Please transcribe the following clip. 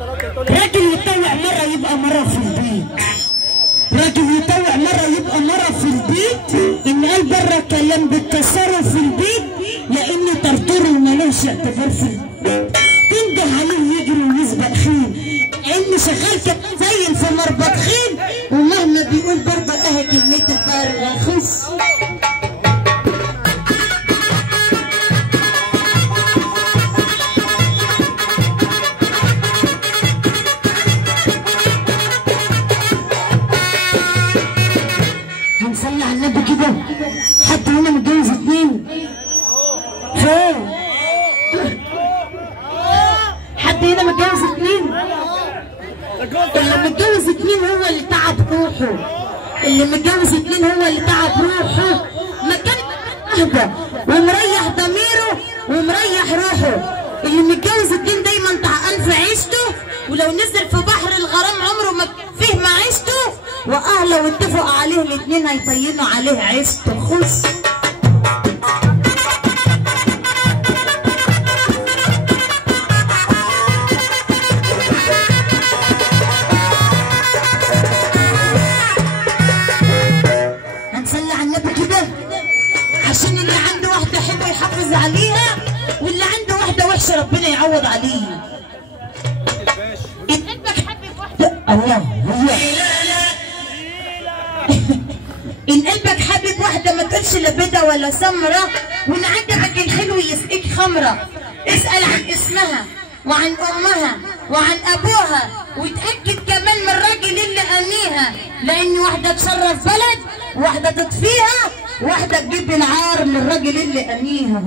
راجل يطوع مرة يبقى مرة في البيت، راجل يطوع مرة يبقى مرة في البيت. إن قال بره كلام بتكسره في البيت لأنه طرطور ومالوش اعتبار في البيت. تنده عليه يجري ويسبق خين، إن شغال كمان زي في مربط خين، ومهما بيقول برضه أهي كلمته فرخص. هنصلي على النبي كده. حد هنا متجوز اتنين؟ فين؟ حد هنا متجوز اتنين؟ اللي متجوز اتنين هو اللي تعب روحه، اللي متجوز اتنين هو اللي تعب روحه، مكان اهدى ومريح ضميره ومريح روحه. اللي متجوز اتنين دايما تعقان في عيشته، ولو نزل في بحر الغرام عمره ما فيه معيشته، واهله واتفقوا عليه الاتنين هيطينوا عليه عيشته. خش هنصلي على النبي كده عشان اللي عنده واحده حلوه يحافظ عليها، واللي عنده واحده وحشه ربنا يعوض عليه. ان قلبك حبيب واحده الله ان قلبك حبيب واحده ما تقولش لا بيضه ولا سمره، وان عجبك الحلو يسقيك خمره. اسال عن اسمها وعن امها وعن ابوها، وتاكد كمان من الراجل اللي اميها، لان واحده تشرف بلد، واحده تطفيها، واحده تجيب العار للراجل اللي اميها.